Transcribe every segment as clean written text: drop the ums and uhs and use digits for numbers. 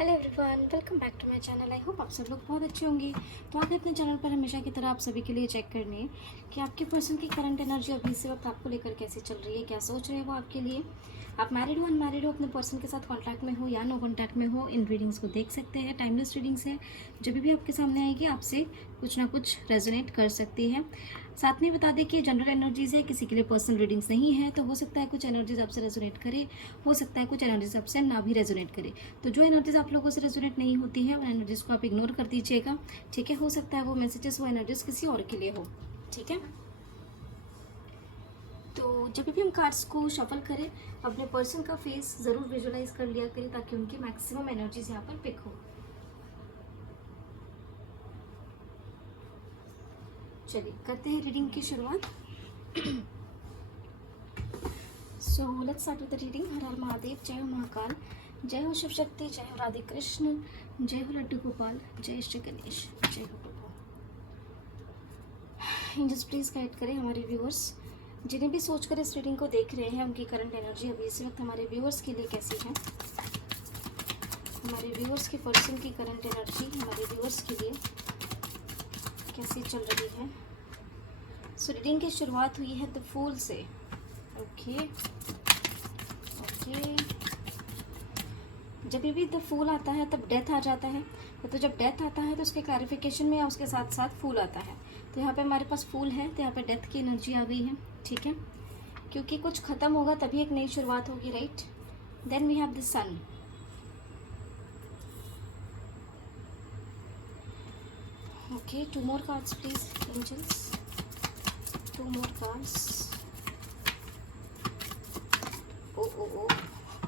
Hello everyone, welcome back to my channel. I hope आप सब लोग बहुत अच्छे होंगे। तो आगे अपने चैनल पर हमेशा की तरह आप सभी के लिए चेक करने कि आपके पर्सन की करंट एनर्जी अभी इस वक्त आपको लेकर कैसे चल रही है, क्या सोच रहे हैं वो आपके लिए। आप मैरिड हो, अनमैरिड हो, अपने पर्सन के साथ कांटेक्ट में हो या नो कांटेक्ट में हो, इन रीडिंग्स को देख सकते हैं। टाइमलेस रीडिंग्स है, जब भी आपके सामने आएगी आपसे कुछ ना कुछ रेजोनेट कर सकती है। साथ में बता दें कि जनरल एनर्जीज है, किसी के लिए पर्सनल रीडिंग्स नहीं है। तो हो सकता है कुछ एनर्जीज आपसे रेजोनेट करे, हो सकता है कुछ एनर्जीज आपसे ना भी रेजोनेट करे। तो जो एनर्जीज आप लोगों से रेजोनेट नहीं होती है उन एनर्जीज को आप इग्नोर कर दीजिएगा, ठीक है। हो सकता है वो मैसेजेस, वो एनर्जीज किसी और के लिए हो, ठीक है। तो जब भी हम कार्ड्स को शफल करें अपने पर्सन का फेस ज़रूर विजुलाइज कर लिया करें ताकि उनकी मैक्सिमम एनर्जीज यहाँ पर पिक हो। चलिए करते हैं रीडिंग की शुरुआत। So let's start with the reading. हर हर महादेव, जय हो महाकाल, जय हो शिव शक्ति, जय हो राधे कृष्ण, जय हो लड्डू गोपाल, जय श्री गणेश, जय हो प्रभु। एंजल्स प्लीज गाइड करें हमारे व्यूअर्स जिन्हें भी सोचकर इस रीडिंग को देख रहे हैं, उनकी करंट एनर्जी अभी इस वक्त हमारे व्यूअर्स के लिए कैसी है। हमारे व्यूअर्स के पर्सन की करंट एनर्जी हमारे व्यूअर्स के लिए कैसी चल रही है। सो रीडिंग की शुरुआत हुई है द फूल से। ओके ओके, जब भी द फूल आता है तब डेथ आ जाता है। तो जब डेथ आता है तो उसके क्लैरिफिकेशन में उसके साथ साथ फूल आता है। तो यहाँ पे हमारे पास फूल है, तो यहाँ पे डेथ की एनर्जी आ गई है, ठीक है। क्योंकि कुछ ख़त्म होगा तभी एक नई शुरुआत होगी, right. Then we have the sun. Okay, two more cards please angels, two more cards. ओ ओ ओ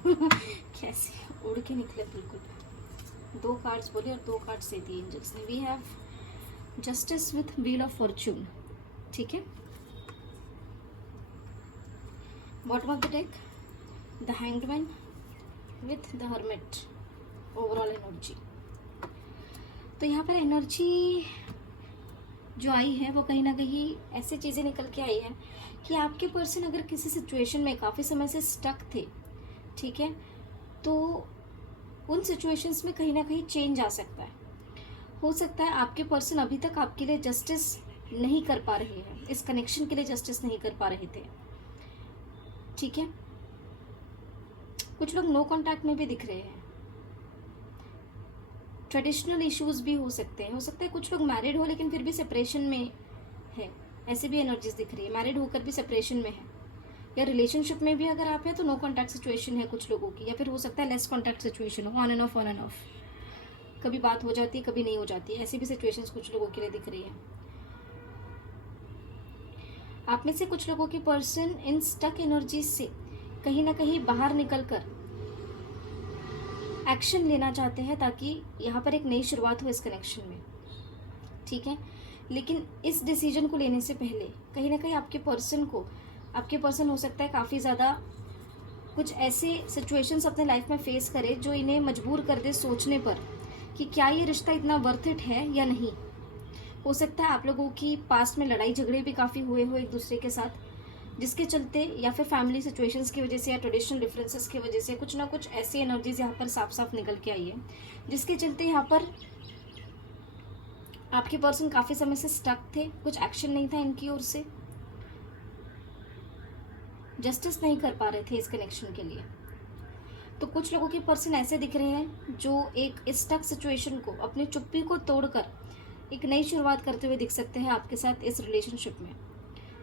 कैसे उड़ के निकले, बिल्कुल। दो कार्ड्स बोले और दो कार्ड्स दे दिए एंजल्स ने। We have justice with wheel of fortune, ठीक है। Bottom of the deck the hanged man with the hermit, overall energy. तो यहाँ पर एनर्जी जो आई है वो कहीं ना कहीं ऐसी चीज़ें निकल के आई है कि आपके पर्सन अगर किसी सिचुएशन में काफ़ी समय से स्टक थे, ठीक है, तो उन सिचुएशंस में कहीं ना कहीं चेंज आ सकता है। हो सकता है आपके पर्सन अभी तक आपके लिए जस्टिस नहीं कर पा रहे हैं, इस कनेक्शन के लिए जस्टिस नहीं कर पा रहे थे, ठीक है। कुछ लोग नो कांटेक्ट में भी दिख रहे हैं। ट्रेडिशनल इश्यूज भी हो सकते हैं, हो सकता है कुछ लोग मैरिड हो लेकिन फिर भी सेपरेशन में है, ऐसे भी एनर्जीज दिख रही है। मैरिड होकर भी सेपरेशन में है, या रिलेशनशिप में भी अगर आप हैं तो नो कांटेक्ट सिचुएशन है कुछ लोगों की, या फिर हो सकता है लेस कांटेक्ट सिचुएशन हो, on end of on end of, कभी बात हो जाती है कभी नहीं हो जाती है, ऐसी भी सिचुएशंस कुछ लोगों के लिए दिख रही है। आप में से कुछ लोगों की पर्सन इन स्टक एनर्जीज से कहीं ना कहीं बाहर निकल कर एक्शन लेना चाहते हैं ताकि यहाँ पर एक नई शुरुआत हो इस कनेक्शन में, ठीक है। लेकिन इस डिसीजन को लेने से पहले कहीं ना कहीं आपके पर्सन हो सकता है काफ़ी ज़्यादा कुछ ऐसे सिचुएशंस अपने लाइफ में फेस करे जो इन्हें मजबूर कर दे सोचने पर कि क्या ये रिश्ता इतना वर्थ इट है या नहीं। हो सकता है आप लोगों की पास्ट में लड़ाई झगड़े भी काफ़ी हुए हो एक दूसरे के साथ, जिसके चलते या फिर फैमिली सिचुएशंस की वजह से या ट्रेडिशनल डिफरेंसेस की वजह से कुछ ना कुछ ऐसी एनर्जीज यहाँ पर साफ साफ निकल के आई है, जिसके चलते यहाँ पर आपके पर्सन काफ़ी समय से स्टक थे, कुछ एक्शन नहीं था इनकी ओर से, जस्टिस नहीं कर पा रहे थे इस कनेक्शन के लिए। तो कुछ लोगों के पर्सन ऐसे दिख रहे हैं जो एक स्टक सिचुएशन को, अपनी चुप्पी को तोड़कर एक नई शुरुआत करते हुए दिख सकते हैं आपके साथ इस रिलेशनशिप में।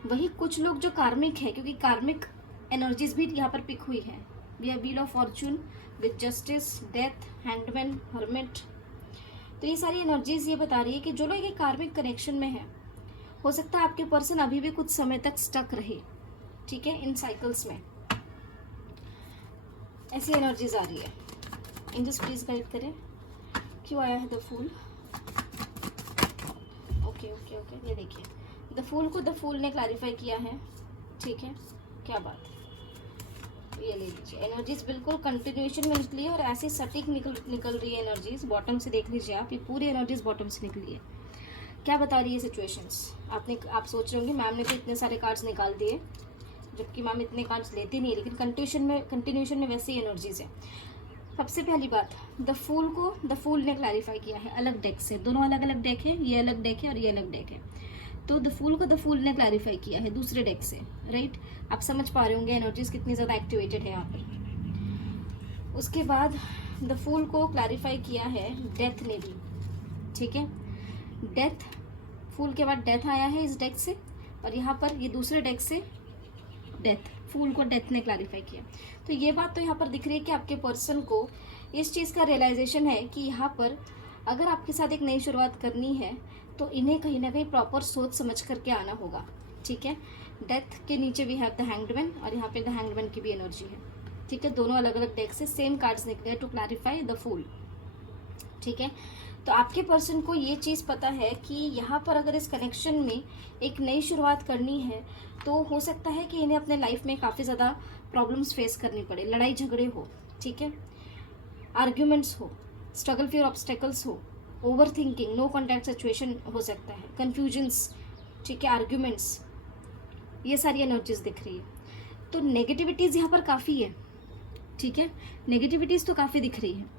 वही कुछ लोग जो कार्मिक है, क्योंकि कार्मिक एनर्जीज भी यहाँ पर पिक हुई है। We are wheel of fortune with justice, death, hanged man, hermit. तो ये सारी एनर्जीज ये बता रही है कि जो लोग एक कार्मिक कनेक्शन में है, हो सकता है आपके पर्सन अभी भी कुछ समय तक स्टक रहे, ठीक है, इन साइकिल्स में। ऐसी एनर्जीज आ रही है। एंजल्स प्लीज गाइड करें क्यों आया है the fool. Okay okay okay, ये देखिए द फूल को द फूल ने क्लैरिफाई किया है, ठीक है, क्या बात है। ये ले लीजिए, एनर्जीज बिल्कुल कंटिन्यूएशन में निकली है और ऐसी सटीक निकल रही है एनर्जीज। बॉटम से देख लीजिए आप, ये पूरी एनर्जीज बॉटम से निकली है। क्या बता रही है सिचुएशंस। आप सोच रहे होंगे मैम ने तो इतने सारे कार्ड्स निकाल दिए, जबकि मैम इतने कार्ड्स लेती नहीं, लेकिन कंटिन्यूशन में वैसी एनर्जीज है। सबसे पहली बात, द फूल ने क्लैरिफाई किया है अलग डेक से। दोनों अलग अलग डेक है, ये अलग डेक है और ये अलग डेक है। तो द फूल ने क्लैरिफाई किया है दूसरे डेक से, राइट। आप समझ पा रहे होंगे एनर्जीज कितनी ज़्यादा एक्टिवेटेड है यहाँ पर। उसके बाद द फूल को क्लैरिफाई किया है डेथ ने भी, ठीक है। डेथ, फूल के बाद डेथ आया है इस डेक से, और यहाँ पर ये दूसरे डेक से डेथ, फूल को डेथ ने क्लैरिफाई किया। तो ये बात तो यहाँ पर दिख रही है कि आपके पर्सन को इस चीज़ का रियलाइजेशन है कि यहाँ पर अगर आपके साथ एक नई शुरुआत करनी है तो इन्हें कहीं ना कहीं प्रॉपर सोच समझ करके आना होगा, ठीक है। डेथ के नीचे भी है द हैंग्ड, और यहाँ पे द हैंग्ड की भी एनर्जी है, ठीक है। दोनों अलग अलग डेक से सेम कार्ड्स निकले टू क्लैरिफाई द फूल, ठीक है। तो आपके पर्सन को ये चीज़ पता है कि यहाँ पर अगर इस कनेक्शन में एक नई शुरुआत करनी है तो हो सकता है कि इन्हें अपने लाइफ में काफ़ी ज़्यादा प्रॉब्लम्स फेस करनी पड़े, लड़ाई झगड़े हो, ठीक है, आर्ग्यूमेंट्स हो, स्ट्रगल फॉर ऑब्स्टेकल्स हो, over thinking, no contact situation हो सकता है, कन्फ्यूजन्स, ठीक है, आर्ग्यूमेंट्स, ये सारी एनर्जीज दिख रही है। तो नेगेटिविटीज़ यहाँ पर काफ़ी है, ठीक है, नेगेटिविटीज़ तो काफ़ी दिख रही है।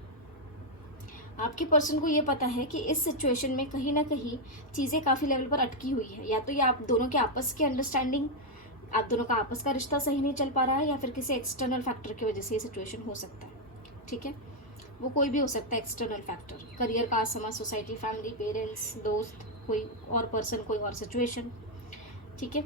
आपके पर्सन को ये पता है कि इस सिचुएशन में कहीं ना कहीं चीज़ें काफ़ी लेवल पर अटकी हुई है, या तो ये आप दोनों के आपस की अंडरस्टैंडिंग, आप दोनों का आपस का रिश्ता सही नहीं चल पा रहा है, या फिर किसी एक्सटर्नल फैक्टर की वजह से ये सिचुएशन हो सकता है, ठीक है। वो कोई भी हो सकता है एक्सटर्नल फैक्टर, करियर, कास्ट, समाज, सोसाइटी, फैमिली, पेरेंट्स, दोस्त, कोई और पर्सन, कोई और सिचुएशन, ठीक है,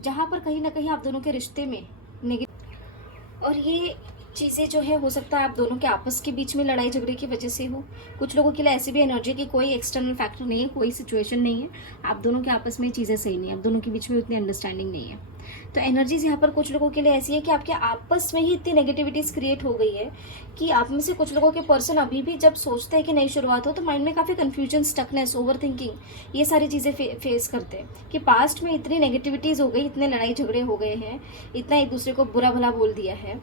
जहाँ पर कहीं ना कहीं आप दोनों के रिश्ते में नेगेटिव, और ये चीज़ें जो है हो सकता है आप दोनों के आपस के बीच में लड़ाई झगड़े की वजह से हो। कुछ लोगों के लिए ऐसी भी एनर्जी की कोई एक्सटर्नल फैक्टर नहीं है, कोई सिचुएशन नहीं है, आप दोनों के आपस में चीज़ें सही नहीं है, आप दोनों के बीच में उतनी अंडरस्टैंडिंग नहीं है। तो एनर्जीज यहाँ पर कुछ लोगों के लिए ऐसी है कि आपके आपस में ही इतनी नेगेटिविटीज़ क्रिएट हो गई है कि आप में से कुछ लोगों के पर्सन अभी भी जब सोचते हैं कि नई शुरुआत हो तो माइंड में काफ़ी कन्फ्यूजन, स्टकनेस, ओवर थिंकिंग, ये सारी चीज़ें फेस करते हैं कि पास्ट में इतनी नेगेटिविटीज़ हो गई, इतने लड़ाई झगड़े हो गए हैं, इतना एक दूसरे को बुरा भला बोल दिया है,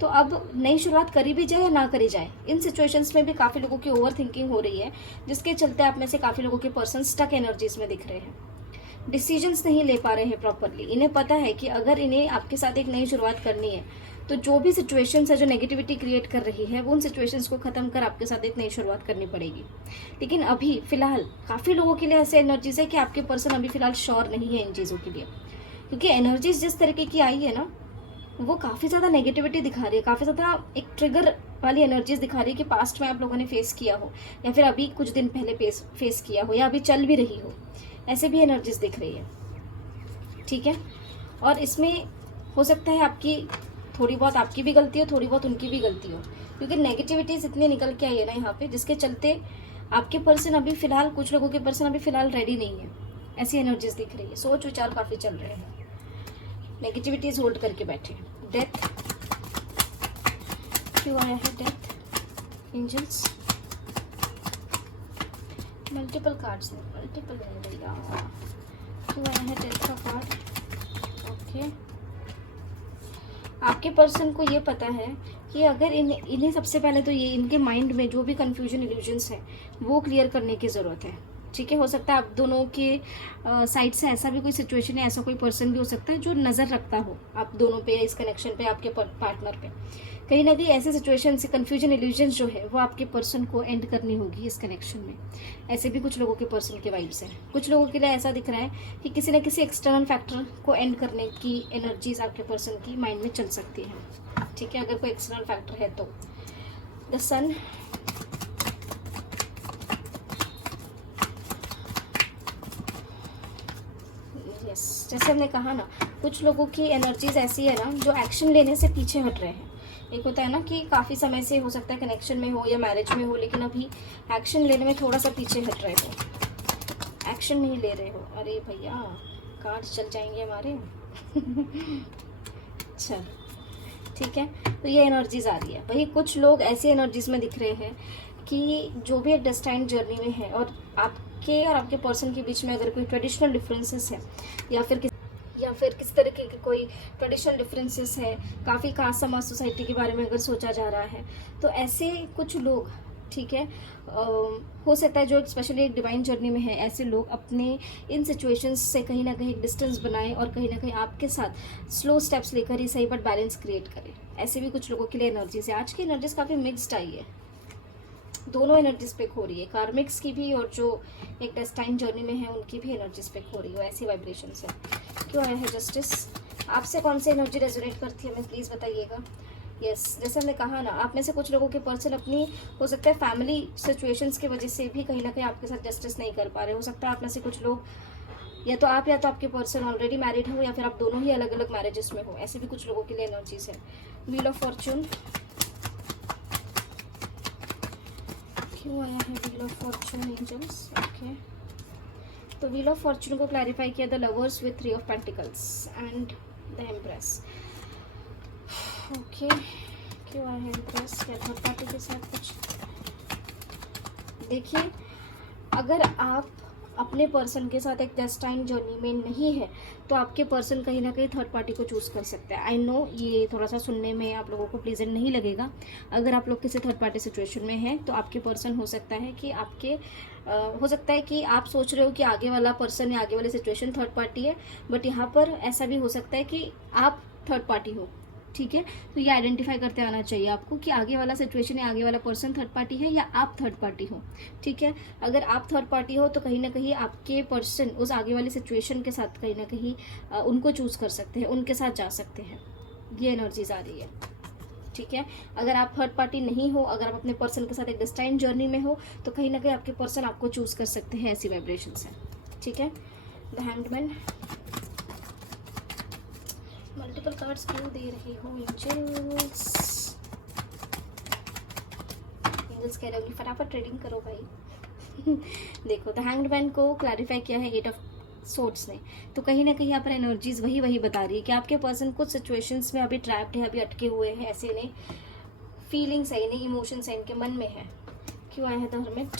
तो अब नई शुरुआत करी भी जाए या ना करी जाए, इन सिचुएशंस में भी काफ़ी लोगों की ओवर थिंकिंग हो रही है, जिसके चलते आप में से काफ़ी लोगों के पर्सन स्टक एनर्जीज में दिख रहे हैं, डिसीजंस नहीं ले पा रहे हैं प्रॉपरली। इन्हें पता है कि अगर इन्हें आपके साथ एक नई शुरुआत करनी है तो जो भी सिचुएशंस है जो नेगेटिविटी क्रिएट कर रही है वो उन सिचुएशंस को ख़त्म कर आपके साथ एक नई शुरुआत करनी पड़ेगी। लेकिन अभी फ़िलहाल काफ़ी लोगों के लिए ऐसे एनर्जीज है कि आपके पर्सन अभी फ़िलहाल श्योर नहीं है इन चीज़ों के लिए, क्योंकि एनर्जीज जिस तरीके की आई है ना वो काफ़ी ज़्यादा नेगेटिविटी दिखा रही है, काफ़ी ज़्यादा एक ट्रिगर वाली एनर्जीज दिखा रही है कि पास्ट में आप लोगों ने फेस किया हो, या फिर अभी कुछ दिन पहले फेस किया हो, या अभी चल भी रही हो, ऐसे भी एनर्जीज दिख रही है, ठीक है। और इसमें हो सकता है आपकी थोड़ी बहुत आपकी भी गलती हो, थोड़ी बहुत उनकी भी गलती हो, क्योंकि नेगेटिविटीज़ इतनी निकल के आई है ना यहाँ पे, जिसके चलते आपके पर्सन अभी फ़िलहाल, कुछ लोगों के पर्सन अभी फ़िलहाल रेडी नहीं है, ऐसी एनर्जीज दिख रही है, सोच विचार काफ़ी चल रहे हैं, नेगेटिविटीज होल्ड करके बैठे। डेथ क्यों आया है? डेथ, एंजल्स, मल्टीपल कार्ड्स है, मल्टीपल है भैया, क्यों आया है डेथ का कार्ड? ओके, आपके पर्सन को ये पता है कि अगर इन्हें सबसे पहले तो ये इनके माइंड में जो भी कंफ्यूजन, इल्यूजन्स है वो क्लियर करने की ज़रूरत है, ठीक है। हो सकता है आप दोनों के साइड से ऐसा भी कोई सिचुएशन है, ऐसा कोई पर्सन भी हो सकता है जो नज़र रखता हो आप दोनों पे या इस कनेक्शन पे, आपके पार्टनर पे। कहीं ना कहीं ऐसे सिचुएशन से कंफ्यूजन, इल्यूजन्स जो है वो आपके पर्सन को एंड करनी होगी इस कनेक्शन में। ऐसे भी कुछ लोगों के पर्सन के वाइब्स हैं। कुछ लोगों के लिए ऐसा दिख रहा है कि किसी न किसी एक्सटर्नल फैक्टर को एंड करने की एनर्जीज आपके पर्सन की माइंड में चल सकती है, ठीक है, अगर कोई एक्सटर्नल फैक्टर है तो। द सन, जैसे हमने कहा ना, कुछ लोगों की एनर्जीज ऐसी है ना जो एक्शन लेने से पीछे हट रहे हैं। एक होता है ना कि काफ़ी समय से हो सकता है कनेक्शन में हो या मैरिज में हो, लेकिन अभी एक्शन लेने में थोड़ा सा पीछे हट रहे हो, एक्शन नहीं ले रहे हो। अरे भैया कार्ड चल जाएंगे हमारे। अच्छा ठीक है, तो ये एनर्जीज आ रही है भाई। कुछ लोग ऐसी एनर्जीज में दिख रहे हैं कि जो भी एक डेस्टाइन्ड जर्नी में है और आपके और आपके पर्सन के बीच में अगर कोई ट्रेडिशनल डिफरेंसेस है या फिर किस तरीके के कोई ट्रेडिशनल डिफरेंसेस है, काफ़ी कास्ट, समाज, सोसाइटी के बारे में अगर सोचा जा रहा है, तो ऐसे कुछ लोग ठीक है। हो सकता है जो स्पेशली एक डिवाइन जर्नी में है ऐसे लोग अपने इन सिचुएशंस से कहीं ना कहीं डिस्टेंस बनाएं और कहीं ना कहीं आपके साथ स्लो स्टेप्स लेकर ही सही बट बैलेंस क्रिएट करें। ऐसे भी कुछ लोगों के लिए एनर्जीज है। आज की एनर्जीज काफ़ी मिक्स्ड आई है, दोनों एनर्जीज पिक हो रही है, कार्मिक्स की भी और जो एक डेस्टाइन जर्नी में है उनकी भी एनर्जीज पिक हो रही है, ऐसी वाइब्रेशंस है। क्यों आया है जस्टिस? आपसे कौन सी एनर्जी रेजोनेट करती है, हमें प्लीज़ बताइएगा। यस, जैसे हमने कहा ना, आप में से कुछ लोगों के पर्सन अपनी हो सकता है फैमिली सिचुएशंस की वजह से भी कहीं ना कहीं आपके साथ जस्टिस नहीं कर पा रहे। हो सकता है आप में से कुछ लोग या तो आप या तो आपके पर्सन ऑलरेडी मैरिड हो या फिर आप दोनों ही अलग अलग मैरिजेस में हो। ऐसे भी कुछ लोगों के लिए एनर्जीज है। व्हील ऑफ फॉर्चून, क्यों आया है wheel of fortune angels? Okay, तो व्हील ऑफ फॉर्चून को क्लैरिफाई किया the lovers with 3 of pentacles and the empress. Okay, क्यों आया है एम्प्रेस? क्या थर्ड पार्टी के साथ कुछ? देखिए, अगर आप अपने पर्सन के साथ एक डेस्टाइन जर्नी में नहीं है तो आपके पर्सन कहीं ना कहीं थर्ड पार्टी को चूज़ कर सकते हैं। आई नो ये थोड़ा सा सुनने में आप लोगों को प्लीजेंट नहीं लगेगा। अगर आप लोग किसी थर्ड पार्टी सिचुएशन में हैं तो आपके पर्सन हो सकता है कि हो सकता है कि आप सोच रहे हो कि आगे वाला पर्सन या आगे वाली सिचुएशन थर्ड पार्टी है, बट यहाँ पर ऐसा भी हो सकता है कि आप थर्ड पार्टी हो। ठीक है, तो ये आइडेंटिफाई करते आना चाहिए आपको कि आगे वाला सिचुएशन या आगे वाला पर्सन थर्ड पार्टी है या आप थर्ड पार्टी हो। ठीक है, अगर आप थर्ड पार्टी हो तो कहीं ना कहीं आपके पर्सन उस आगे वाली सिचुएशन के साथ कहीं ना कहीं उनको चूज कर सकते हैं, उनके साथ जा सकते हैं। ये एनर्जीज आ रही है। ठीक है, अगर आप थर्ड पार्टी नहीं हो, अगर आप अपने पर्सन के साथ एक डिस्टाइन जर्नी में हो तो कहीं ना कहीं आपके पर्सन आपको चूज कर सकते हैं। ऐसी वाइब्रेशंस है। ठीक है, द हैंगमैन, मल्टीपल कार्ड्स क्यों दे रही हो एंजल्स? एंजल्स कह रहे होंगे फटाफट ट्रेडिंग करो भाई। देखो, द हैंग्ड मैन को क्लैरिफाई किया है 8 ऑफ सोर्ड्स ने, तो कहीं ना कहीं यहाँ पर एनर्जीज वही बता रही है कि आपके पर्सन कुछ सिचुएशंस में अभी ट्रैप्ड है, अभी अटके हुए हैं। ऐसे नहीं फीलिंग्स है, नहीं इमोशंस है, इनके मन में है। क्यों आया है द हर्मिट?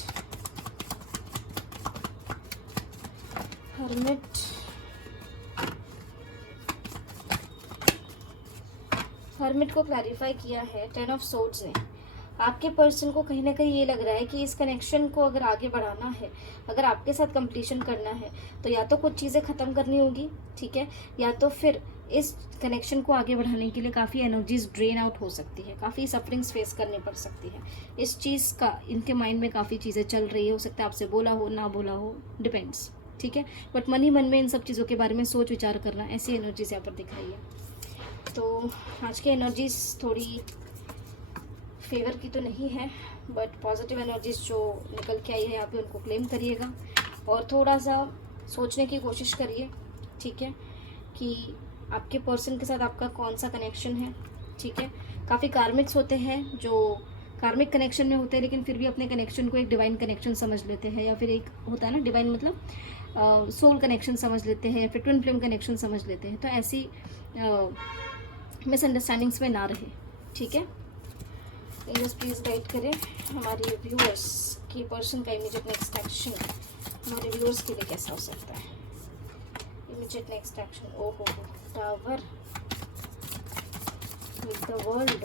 हर्मिट को क्लैरिफाई किया है 10 ऑफ सोर्ड्स ने। आपके पर्सन को कहीं ना कहीं ये लग रहा है कि इस कनेक्शन को अगर आगे बढ़ाना है, अगर आपके साथ कंप्लीशन करना है तो या तो कुछ चीज़ें ख़त्म करनी होगी, ठीक है, या तो फिर इस कनेक्शन को आगे बढ़ाने के लिए काफ़ी एनर्जीज ड्रेन आउट हो सकती है, काफ़ी सफरिंग्स फेस करनी पड़ सकती है। इस चीज़ का इनके माइंड में काफ़ी चीज़ें चल रही है। हो सकता है आपसे बोला हो, ना बोला हो, डिपेंड्स। ठीक है, बट मन ही मन में इन सब चीज़ों के बारे में सोच विचार करना, ऐसी एनर्जीज यहाँ पर दिख रही है। तो आज की एनर्जीज थोड़ी फेवर की तो नहीं है, बट पॉजिटिव एनर्जीज जो निकल के आई है यहाँ पे उनको क्लेम करिएगा और थोड़ा सा सोचने की कोशिश करिए। ठीक है, कि आपके पर्सन के साथ आपका कौन सा कनेक्शन है। ठीक है, काफ़ी कार्मिक्स होते हैं जो कार्मिक कनेक्शन में होते हैं लेकिन फिर भी अपने कनेक्शन को एक डिवाइन कनेक्शन समझ लेते हैं, या फिर एक होता है ना डिवाइन मतलब सोल कनेक्शन समझ लेते हैं, या फिर ट्विन फ्लेम कनेक्शन समझ लेते हैं। तो ऐसी मिसअंडरस्टैंडिंग्स में ना रहे। ठीक है, एंजल्स प्लीज गाइड करें हमारे व्यूअर्स की पर्सन का इमीडिएट नेक्स्ट एक्शन हमारे व्यूअर्स के लिए कैसा हो सकता है। इमीडिएट नेक्स्ट एक्शन, ओहो, tower with the world,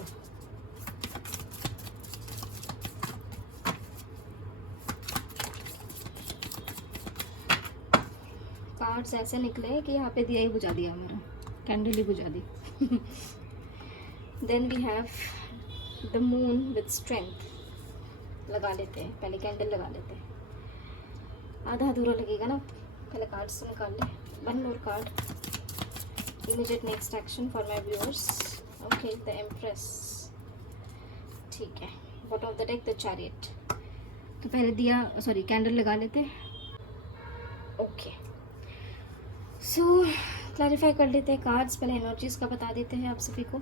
cards ऐसे निकले कि यहाँ पे दिया ही बुझा दिया, हमारा कैंडल ही बुझा दी। Then we have the moon with strength. लगा लेते हैं, पहले कैंडल लगा लेते हैं, आधा अधूरा लगेगा ना, पहले कार्ड्स से निकाल ले। One more card, immediate next action for my viewers. Okay, the empress. ठीक है, bottom of the deck the chariot. तो पहले दिया कैंडल लगा लेते। ओके, सो क्लैरिफाई कर लेते हैं कार्ड्स। पहले एनर्जीज का बता देते हैं आप सभी को।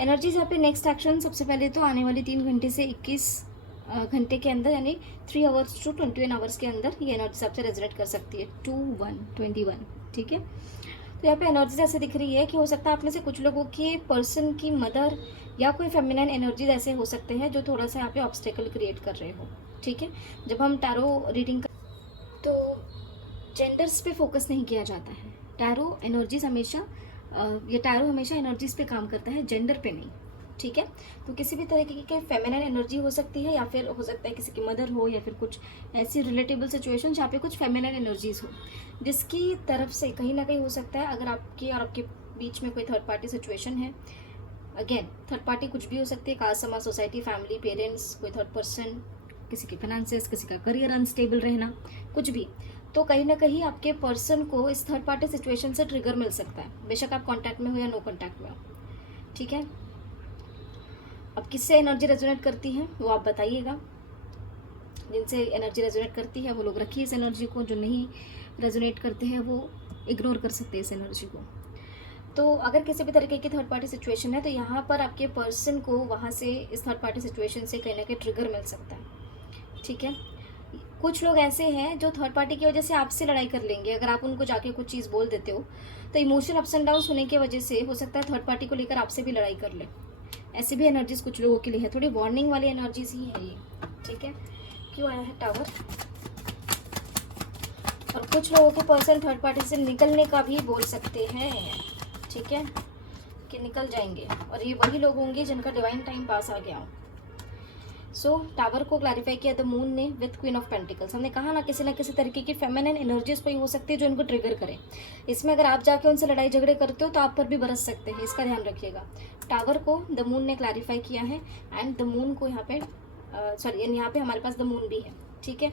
एनर्जीज यहाँ पे नेक्स्ट एक्शन सबसे पहले तो आने वाली 3 घंटे से 21 घंटे के अंदर, यानी 3 आवर्स टू 21 आवर्स के अंदर ये एनर्जी सबसे रेजोनेट कर सकती है। 2-1-21। ठीक है, तो यहाँ पे एनर्जीज ऐसे दिख रही है कि हो सकता है आप में से कुछ लोगों के पर्सन की मदर या कोई फेमिनाइन एनर्जीज ऐसे हो सकते हैं जो थोड़ा सा यहाँ पे ऑब्स्टेकल क्रिएट कर रहे हो। ठीक है, जब हम टैरो रीडिंग तो जेंडर्स पे फोकस नहीं किया जाता है। टैरो एनर्जीज हमेशा ये टैरो हमेशा एनर्जीज पे काम करता है, जेंडर पे नहीं। ठीक है। तो किसी भी तरीके की फेमिनिन एनर्जी हो सकती है, या फिर हो सकता है किसी की मदर हो, या फिर कुछ ऐसी रिलेटेबल सिचुएशन जहाँ पे कुछ फेमिनिन एनर्जीज हो, जिसकी तरफ से कहीं ना कहीं हो सकता है अगर आपकी और आपके बीच में कोई थर्ड पार्टी सिचुएशन है। अगेन थर्ड पार्टी कुछ भी हो सकती है, कास्ट, समाज, सोसाइटी, फैमिली, पेरेंट्स, कोई थर्ड पर्सन, किसी के फाइनेंसेस, किसी का करियर अनस्टेबल रहना, कुछ भी। तो कहीं ना कहीं आपके पर्सन को इस थर्ड पार्टी सिचुएशन से ट्रिगर मिल सकता है, बेशक आप कॉन्टैक्ट में हो या नो कॉन्टैक्ट में हो। ठीक है। अब किससे एनर्जी रेजोनेट करती है वो आप बताइएगा। जिनसे एनर्जी रेजोनेट करती है वो लोग रखिए इस एनर्जी को, जो नहीं रेजोनेट करते हैं वो इग्नोर कर सकते हैं इस एनर्जी को। तो अगर किसी भी तरीके की थर्ड पार्टी सिचुएशन है तो यहाँ पर आपके पर्सन को वहाँ से इस थर्ड पार्टी सिचुएशन से कहीं ना कहीं ट्रिगर मिल सकता है। ठीक है। कुछ लोग ऐसे हैं जो थर्ड पार्टी की वजह से आपसे लड़ाई कर लेंगे, अगर आप उनको जाके कुछ चीज़ बोल देते हो तो इमोशनल अप्स एंड डाउन्स होने की वजह से हो सकता है थर्ड पार्टी को लेकर आपसे भी लड़ाई कर ले। ऐसी भी एनर्जीज कुछ लोगों के लिए है, थोड़ी वार्निंग वाली एनर्जीज ही है ये। ठीक है। क्यों आया है टावर। और कुछ लोगों के पर्सन थर्ड पार्टी से निकलने का भी बोल सकते हैं। ठीक है, कि निकल जाएंगे, और ये वही लोग होंगे जिनका डिवाइन टाइम पास आ गया हो। सो टावर को क्लैरिफाई किया द मून ने विथ क्वीन ऑफ पेंटिकल्स। हमने कहा ना किसी तरीके की फेमिनिन एनर्जीज पर हो सकती है जो इनको ट्रिगर करे। इसमें अगर आप जाके उनसे लड़ाई झगड़े करते हो तो आप पर भी बरस सकते हैं, इसका ध्यान रखिएगा। टावर को द मून ने क्लैरिफाई किया है, एंड द मून को यहाँ पे यहाँ पे हमारे पास द मून भी है। ठीक है।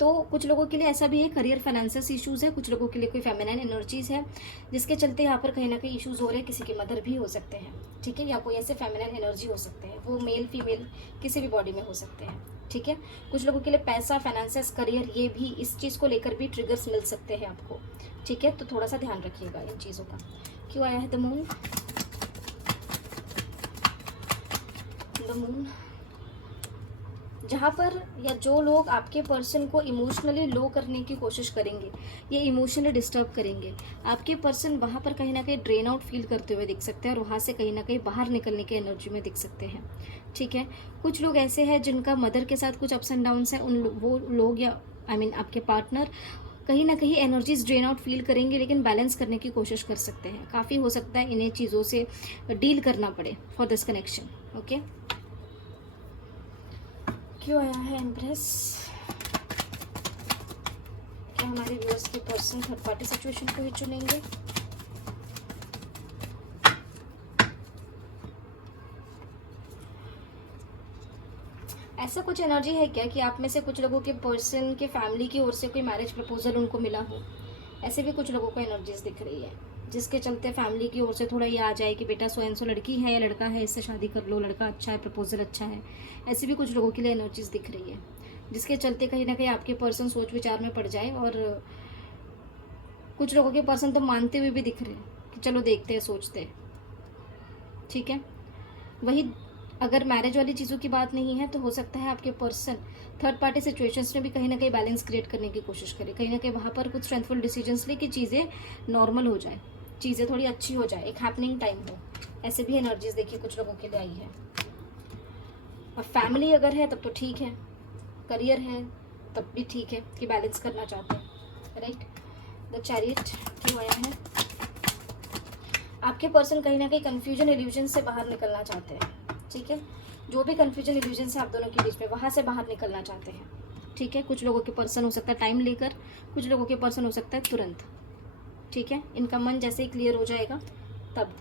तो कुछ लोगों के लिए ऐसा भी है, करियर फाइनेंशियल इश्यूज़ है, कुछ लोगों के लिए कोई फेमिनिन एनर्जीज है जिसके चलते यहाँ पर कहीं ना कहीं इश्यूज़ हो रहे हैं। किसी के मदर भी हो सकते हैं। ठीक है। या कोई ऐसे फेमिनिन एनर्जी हो सकते हैं, वो मेल फीमेल किसी भी बॉडी में हो सकते हैं। ठीक है। कुछ लोगों के लिए पैसा, फाइनेंसेस, करियर, ये भी इस चीज़ को लेकर भी ट्रिगर्स मिल सकते हैं आपको। ठीक है। तो थोड़ा सा ध्यान रखिएगा इन चीज़ों का। क्यों आया है द मून। द मून जहाँ पर या जो लोग आपके पर्सन को इमोशनली लो करने की कोशिश करेंगे, ये इमोशनली डिस्टर्ब करेंगे, आपके पर्सन वहाँ पर कहीं ना कहीं ड्रेन आउट फील करते हुए दिख सकते हैं, और वहाँ से कहीं ना कहीं बाहर निकलने की एनर्जी में दिख सकते हैं। ठीक है। कुछ लोग ऐसे हैं जिनका मदर के साथ कुछ अप्स एंड डाउन्स हैं, वो लोग या आपके पार्टनर कहीं ना कहीं एनर्जीज ड्रेन आउट फील करेंगे, लेकिन बैलेंस करने की कोशिश कर सकते हैं। काफ़ी हो सकता है इन्हें चीज़ों से डील करना पड़े फॉर दिस कनेक्शन। ओके। क्यों आया है एम्प्रेस। क्या हमारे व्यूअर्स के पर्सन थर्ड पार्टी सिचुएशन को ही चुनेंगे। ऐसा कुछ एनर्जी है क्या कि आप में से कुछ लोगों के पर्सन के फैमिली की ओर से कोई मैरिज प्रपोजल उनको मिला हो। ऐसे भी कुछ लोगों को एनर्जीज दिख रही है, जिसके चलते फैमिली की ओर से थोड़ा ये आ जाए कि बेटा सो एंड सो लड़की है या लड़का है, इससे शादी कर लो, लड़का अच्छा है, प्रपोजल अच्छा है। ऐसी भी कुछ लोगों के लिए एनर्जीज दिख रही है, जिसके चलते कहीं ना कहीं आपके पर्सन सोच विचार में पड़ जाए। और कुछ लोगों के पर्सन तो मानते हुए भी दिख रहे हैं कि चलो देखते हैं, सोचते हैं। ठीक है। वही अगर मैरिज वाली चीज़ों की बात नहीं है तो हो सकता है आपके पर्सन थर्ड पार्टी सिचुएशंस में भी कहीं ना कहीं बैलेंस क्रिएट करने की कोशिश करे, कहीं ना कहीं वहाँ पर कुछ स्ट्रेंथफुल डिसीजंस ले कि चीज़ें नॉर्मल हो जाए, चीज़ें थोड़ी अच्छी हो जाए, एक हैपनिंग टाइम हो। ऐसे भी एनर्जीज देखिए कुछ लोगों के लिए आई है। और फैमिली अगर है तब तो ठीक है, करियर है तब भी ठीक है कि बैलेंस करना चाहते हैं। राइट। द चैरियट क्यों आया है। आपके पर्सन कहीं ना कहीं कन्फ्यूजन इल्यूजन से बाहर निकलना चाहते हैं। ठीक है। जो भी कन्फ्यूजन इल्यूजन से आप दोनों के बीच में, वहाँ से बाहर निकलना चाहते हैं। ठीक है। कुछ लोगों के पर्सन हो सकता है टाइम लेकर, कुछ लोगों के पर्सन हो सकता है तुरंत। ठीक है। इनका मन जैसे ही क्लियर हो जाएगा तब।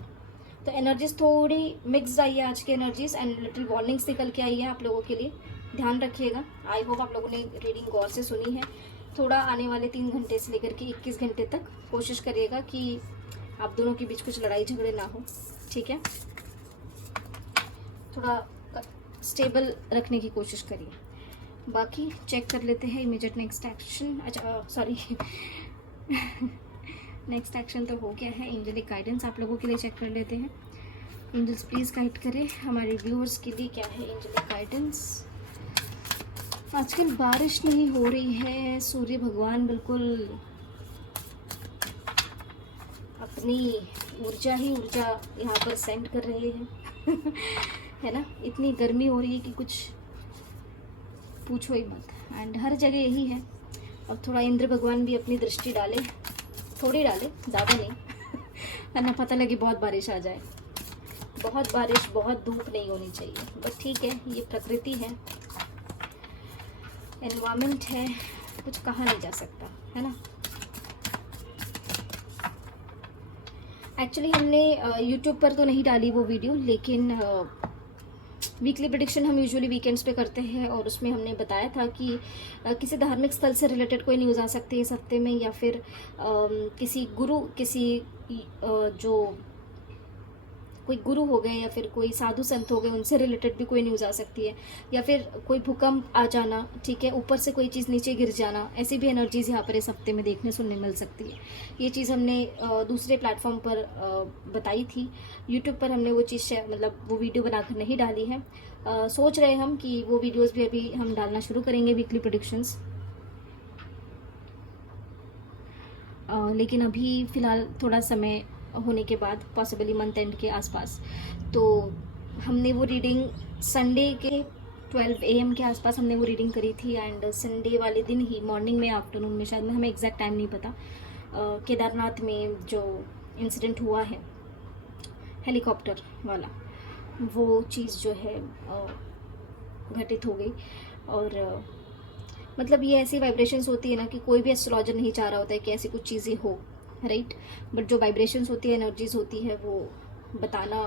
तो एनर्जीज थोड़ी मिक्स आई है आज की एनर्जीज, एंड लिटिल वार्निंग्स निकल के आई है आप लोगों के लिए, ध्यान रखिएगा। आई होप आप लोगों ने रीडिंग गौर से सुनी है। थोड़ा आने वाले 3 घंटे से लेकर के 21 घंटे तक कोशिश करिएगा कि आप दोनों के बीच कुछ लड़ाई झगड़े ना हो। ठीक है। थोड़ा स्टेबल रखने की कोशिश करिए। बाकी चेक कर लेते हैं इमीडिएट नेक्स्ट एक्शन। अच्छा सॉरी नेक्स्ट एक्शन तो हो गया है। एंजलिक गाइडेंस आप लोगों के लिए चेक कर लेते हैं। एंजल्स प्लीज़ गाइड करें हमारे व्यूअर्स के लिए, क्या है एंजलिक गाइडेंस। आजकल बारिश नहीं हो रही है, सूर्य भगवान बिल्कुल अपनी ऊर्जा ही ऊर्जा यहाँ पर सेंड कर रहे हैं है ना। इतनी गर्मी हो रही है कि कुछ पूछो ही मत, एंड हर जगह यही है। अब थोड़ा इंद्र भगवान भी अपनी दृष्टि डाले, थोड़ी डाले, ज़्यादा नहीं वरना पता लगे बहुत बारिश आ जाए। बहुत बारिश, बहुत धूप नहीं होनी चाहिए, बट ठीक है, ये प्रकृति है, एनवायरनमेंट है, कुछ कहा नहीं जा सकता, है ना। एक्चुअली हमने यूट्यूब पर तो नहीं डाली वो वीडियो, लेकिन वीकली प्रेडिक्शन हम यूजुअली वीकेंड्स पे करते हैं, और उसमें हमने बताया था कि किसी धार्मिक स्थल से रिलेटेड कोई न्यूज़ आ सकती है इस हफ्ते में, या फिर किसी गुरु, किसी जो कोई गुरु हो गए या फिर कोई साधु संत हो गए, उनसे रिलेटेड भी कोई न्यूज़ आ सकती है, या फिर कोई भूकंप आ जाना, ठीक है, ऊपर से कोई चीज़ नीचे गिर जाना, ऐसी भी एनर्जीज़ यहाँ पर इस हफ्ते में देखने सुनने मिल सकती है। ये चीज़ हमने दूसरे प्लेटफॉर्म पर बताई थी, यूट्यूब पर हमने वो चीज़ मतलब वो वीडियो बनाकर नहीं डाली है। सोच रहे हम कि वो वीडियोज़ भी अभी हम डालना शुरू करेंगे, वीकली प्रेडिक्शंस, लेकिन अभी फ़िलहाल थोड़ा समय होने के बाद, पॉसिबली मंथ एंड के आसपास, तो हमने वो रीडिंग संडे के 12 AM के आसपास हमने वो रीडिंग करी थी, एंड संडे वाले दिन ही मॉर्निंग में, आफ्टरनून में, शायद में, हमें एग्जैक्ट टाइम नहीं पता, केदारनाथ में जो इंसिडेंट हुआ है हेलीकॉप्टर वाला, वो चीज़ जो है घटित हो गई। और मतलब ये ऐसी वाइब्रेशंस होती है ना कि कोई भी एस्ट्रोलॉजर नहीं चाह रहा होता है कि ऐसी कुछ चीज़ें हो, राइट, बट जो वाइब्रेशंस होती है, एनर्जीज होती है, वो बताना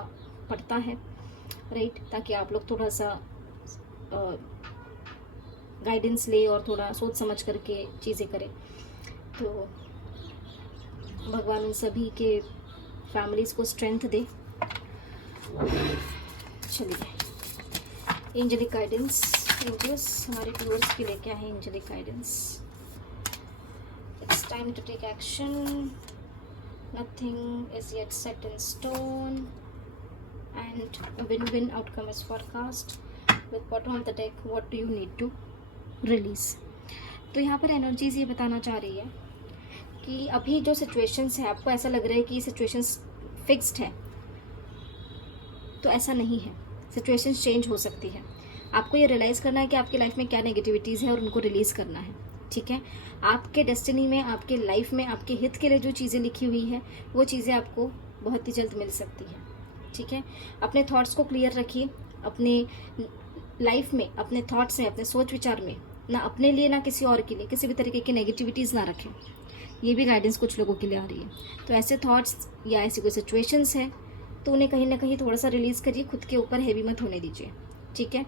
पड़ता है, राइट, ताकि आप लोग थोड़ा सा गाइडेंस ले और थोड़ा सोच समझ करके चीज़ें करें। तो भगवान उन सभी के फैमिलीज़ को स्ट्रेंथ दे। चलिए, एंजेलिक गाइडेंस, एंजल्स हमारे व्यूअर्स के लिए क्या है angelic guidance? It's time to take action. Nothing is yet set in stone, and a win-win outcome is forecast. With bottom of the deck, what do you need to release? तो यहाँ पर energies ये बताना चाह रही है कि अभी जो सिचुएशंस है, आपको ऐसा लग रहा है कि सिचुएशंस फिक्स्ड है, तो ऐसा नहीं है, सिचुएशंस चेंज हो सकती है। आपको ये रियलाइज़ करना है कि आपकी लाइफ में क्या नेगेटिविटीज़ है और उनको रिलीज़ करना है, ठीक है। आपके डेस्टिनी में, आपके लाइफ में, आपके हित के लिए जो चीज़ें लिखी हुई है, वो चीज़ें आपको बहुत ही जल्द मिल सकती है, ठीक है। अपने थॉट्स को क्लियर रखिए, अपने लाइफ में अपने थॉट्स हैं, अपने सोच विचार में, ना अपने लिए ना किसी और के लिए किसी भी तरीके की नेगेटिविटीज़ ना रखें। ये भी गाइडेंस कुछ लोगों के लिए आ रही है। तो ऐसे थॉट्स या ऐसी कोई सिचुएशंस है तो उन्हें कहीं ना कहीं थोड़ा सा रिलीज़ करिए, खुद के ऊपर हैवी मत होने दीजिए, ठीक है।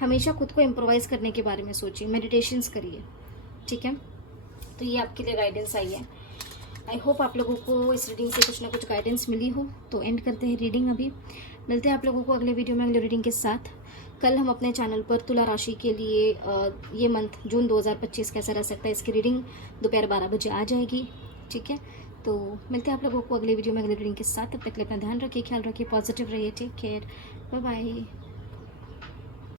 हमेशा खुद को इम्प्रोवाइज़ करने के बारे में सोचिए, मेडिटेशंस करिए, ठीक है। तो ये आपके लिए गाइडेंस आई है। आई होप आप लोगों को इस रीडिंग से कुछ ना कुछ गाइडेंस मिली हो। तो एंड करते हैं रीडिंग अभी, मिलते हैं आप लोगों को अगले वीडियो में अगले रीडिंग के साथ। कल हम अपने चैनल पर तुला राशि के लिए ये मंथ जून 2025 कैसा रह सकता है, इसकी रीडिंग दोपहर 12 बजे आ जाएगी, ठीक है। तो मिलते हैं आप लोगों को अगले वीडियो में अगले रीडिंग के साथ। तब तक के लिए अपना ध्यान रखिए, ख्याल रखिए, पॉजिटिव रहिए, टेक केयर, बाय बाय।